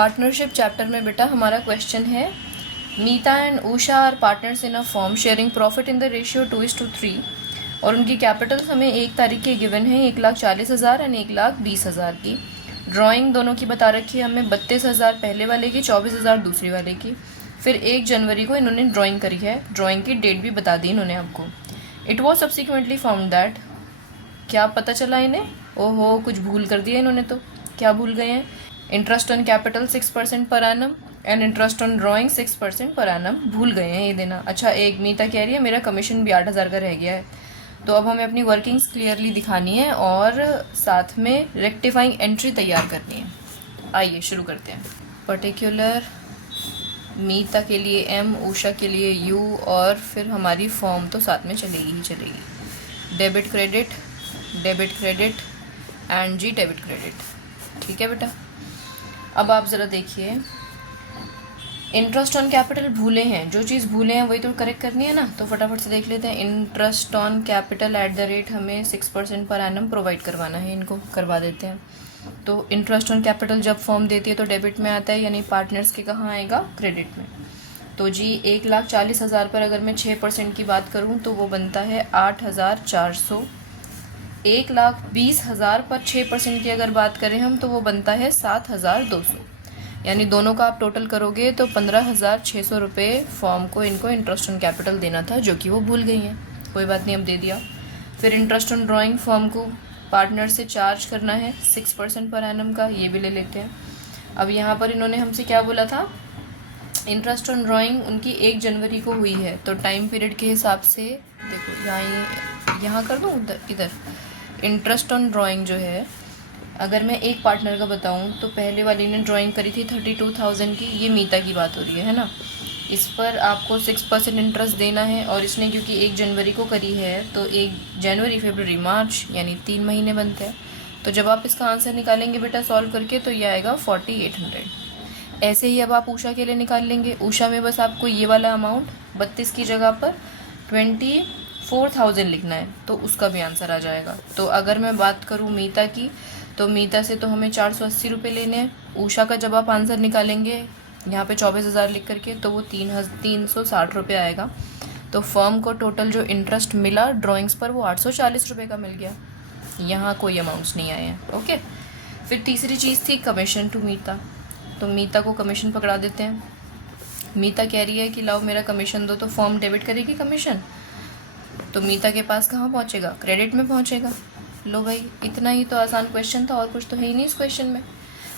Partnership chapter में बेटा हमारा क्वेश्चन है, Meeta and Usha are partners in a form sharing profit in the ratio 2:3 और उनकी कैपिटल हमें 1 तारीख के गिवन है 1,40,000 एंड 1,20,000 की। ड्राइंग दोनों की बता रखी है हमें, 32,000 पहले वाले की, 24,000 दूसरी वाले की। फिर 1 जनवरी को इन्होंने ड्राइंग करी है, ड्राइंग की डेट भी बता दी इन्होंने आपको। It was subsequently found that, क्या पता चला इन्हें, ओहो कुछ भूल कर दिया इन्होंने, तो क्या भूल गए हैं, interest on capital 6% per annum and interest on drawing 6% per annum भूल गए हैं ये देना। अच्छा, एक मीता कह रही है मेरा कमीशन भी 8,000 का रह गया है, तो अब हमें अपनी वर्किंग्स क्लियरली दिखानी है और साथ में रेक्टिफाइंग एंट्री तैयार करनी है। आइए शुरू करते हैं। पर्टिकुलर मीता के लिए M, उषा के लिए U और फिर हमारी फॉर्म तो साथ में चलेगी ही चलेगी। डेबिट क्रेडिट एंड जी डेबिट क्रेडिट, ठीक है बेटा। अब आप ज़रा देखिए, इंटरेस्ट ऑन कैपिटल भूले हैं, जो चीज़ भूले हैं वही तो करेक्ट करनी है ना, तो फटाफट से देख लेते हैं। Interest on capital at the rate हमें 6% पर एनम प्रोवाइड करवाना है, इनको करवा देते हैं। तो इंटरेस्ट ऑन कैपिटल जब फर्म देती है तो डेबिट में आता है, यानी पार्टनर्स के कहाँ आएगा, क्रेडिट में। तो जी 1,40,000 पर अगर मैं 6% की बात करूँ तो वो बनता है 8,400। 1,20,000 पर 6% की अगर बात करें हम तो वो बनता है 7,200, यानी दोनों का आप टोटल करोगे तो 15,600 रुपये फॉर्म को इनको इंटरेस्ट ऑन कैपिटल देना था, जो कि वो भूल गई हैं। कोई बात नहीं, अब दे दिया। फिर इंटरेस्ट ऑन ड्राइंग फॉर्म को पार्टनर से चार्ज करना है 6% पर एनम का, ये भी ले लेते हैं। अब यहाँ पर इन्होंने हमसे क्या बोला था, इंटरेस्ट ऑन ड्राइंग उनकी 1 जनवरी को हुई है, तो टाइम पीरियड के हिसाब से देखो यहाँ कर दूँ, इधर इंटरेस्ट ऑन ड्राइंग जो है, अगर मैं एक पार्टनर का बताऊं तो पहले वाली ने ड्राइंग करी थी 32,000 की, ये मीता की बात हो रही है ना। इस पर आपको 6% इंटरेस्ट देना है और इसने क्योंकि 1 जनवरी को करी है तो 1 जनवरी, फरवरी, मार्च यानी 3 महीने बनते हैं। तो जब आप इसका आंसर निकालेंगे बेटा सॉल्व करके तो ये आएगा 4,800। ऐसे ही अब आप उषा के लिए निकाल लेंगे। उषा में बस आपको ये वाला अमाउंट 32 की जगह पर 24,000 लिखना है, तो उसका भी आंसर आ जाएगा। तो अगर मैं बात करूँ मीता की, तो मीता से तो हमें 480 रुपये लेने हैं। उषा का जब आप आंसर निकालेंगे यहाँ पे 24,000 लिख करके तो वो 360 रुपये आएगा। तो फर्म को टोटल जो इंटरेस्ट मिला ड्राइंग्स पर वो 840 रुपये का मिल गया, यहाँ कोई अमाउंट्स नहीं आए हैं। ओके, फिर तीसरी चीज़ थी कमीशन टू मीता, तो मीता को कमीशन पकड़ा देते हैं। मीता कह रही है कि लाओ मेरा कमीशन दो, तो फर्म डेबिट करेगी कमीशन, तो मीता के पास कहाँ पहुँचेगा, क्रेडिट में पहुँचेगा। लो भाई, इतना ही तो आसान क्वेश्चन था, और कुछ तो है ही नहीं इस क्वेश्चन में।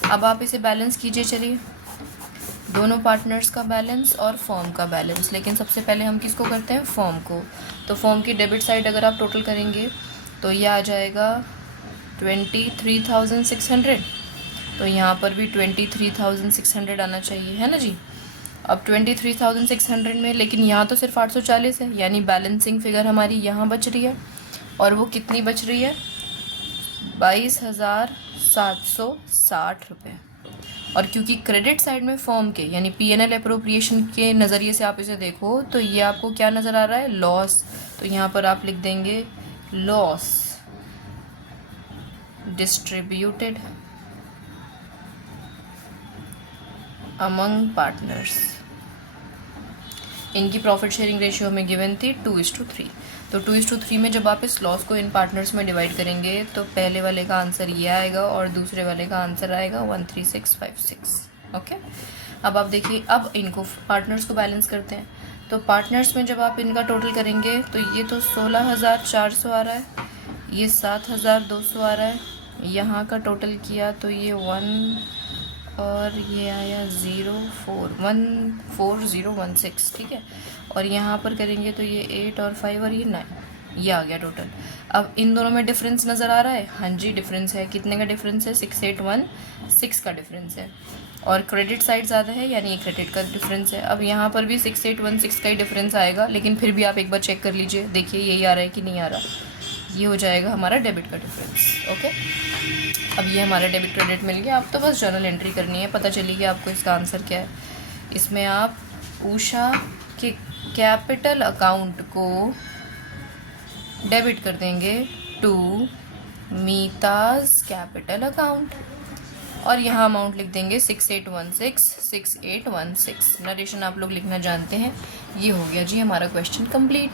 अब आप इसे बैलेंस कीजिए, चलिए दोनों पार्टनर्स का बैलेंस और फॉर्म का बैलेंस। लेकिन सबसे पहले हम किसको करते हैं, फॉर्म को। तो फॉर्म की डेबिट साइड अगर आप टोटल करेंगे तो ये आ जाएगा 23,600, तो यहाँ पर भी 23,600 आना चाहिए, है ना जी। अब 23,600 में, लेकिन यहाँ तो सिर्फ 840 है, यानी बैलेंसिंग फिगर हमारी यहाँ बच रही है, और वो कितनी बच रही है, 22,760 रुपये। और क्योंकि क्रेडिट साइड में फॉर्म के यानी P&L अप्रोप्रिएशन के नज़रिए से आप इसे देखो तो ये आपको क्या नज़र आ रहा है, लॉस। तो यहाँ पर आप लिख देंगे लॉस डिस्ट्रीब्यूटेड अमंग पार्टनर्स। इनकी प्रॉफिट शेयरिंग रेशियो हमें गिवन थी 2:3, तो 2:3 में जब आप इस लॉस को इन पार्टनर्स में डिवाइड करेंगे तो पहले वाले का आंसर ये आएगा और दूसरे वाले का आंसर आएगा 13656। ओके, अब आप देखिए, अब इनको पार्टनर्स को बैलेंस करते हैं। तो पार्टनर्स में जब आप इनका टोटल करेंगे तो ये तो 16,400 आ रहा है, ये 7,200 आ रहा है, यहाँ का टोटल किया तो ये 1 और ये आया 0414016, ठीक है। और यहाँ पर करेंगे तो ये 8 और 5 और ये 9, ये आ गया टोटल। अब इन दोनों में डिफरेंस नज़र आ रहा है, हाँ जी डिफरेंस है। कितने का डिफरेंस है, 6816 का डिफरेंस है, और क्रेडिट साइड ज़्यादा है यानी क्रेडिट का डिफरेंस है। अब यहाँ पर भी 6816 का ही डिफरेंस आएगा, लेकिन फिर भी आप एक बार चेक कर लीजिए, देखिए यही आ रहा है कि नहीं आ रहा, ये हो जाएगा हमारा डेबिट का डिफरेंस। ओके, अब ये हमारा डेबिट क्रेडिट मिल गया। अब तो बस जर्नल एंट्री करनी है, पता चलेगी आपको इसका आंसर क्या है। इसमें आप उषा के कैपिटल अकाउंट को डेबिट कर देंगे टू मीताज कैपिटल अकाउंट। और यहाँ अमाउंट लिख देंगे 6816। नरेशन आप लोग लिखना जानते हैं। ये हो गया जी हमारा क्वेश्चन कंप्लीट।